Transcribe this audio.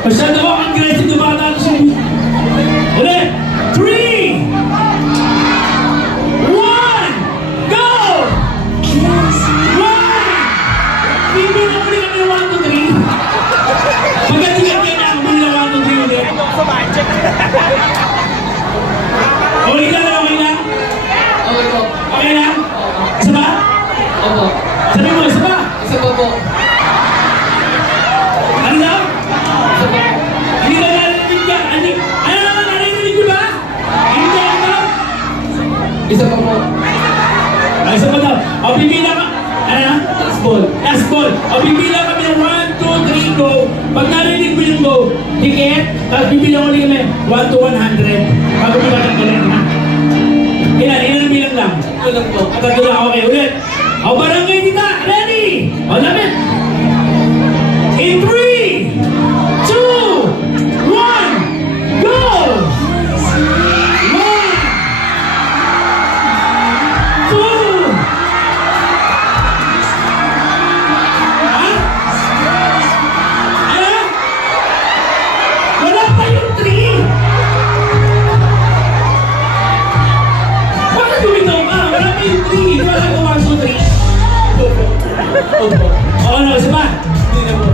Masyado ako aggressive na bata ito siya. Ulit! 3! 1! Go! 1! Hindi na muli kami ng 1, 2, 3. Pagkatigan kayo na ako muli ng 1, 2, 3 ulit. Okay na lang, okay na? Okay po. Okay na? Isa ba? Opo. Sabi mo, isa ba? Isa pa po. Ano na? Isa pa. Hindi na narinig ka. Ano naman, narinig ko ba? Hindi ano? Isa pa po. Ay, isa pa daw. O, pipila ka. Ano na? Last ball. Last ball. O, pipila kami ng 1, 2, 3, go. Pag narinig mo yung go, ticket, tapos pipila ko ulit kami 1 to 100. Bago bilang ulit, ha? Ilan ang bilang lang? Tulog po. At tatlo lang, okay, ulit. O, barangay dita, ready? O, lapit. In 3, 2, 1, go! 3, wala ko 1, 2, 3. Opo. Oo, ano, isa pa? Hindi na po.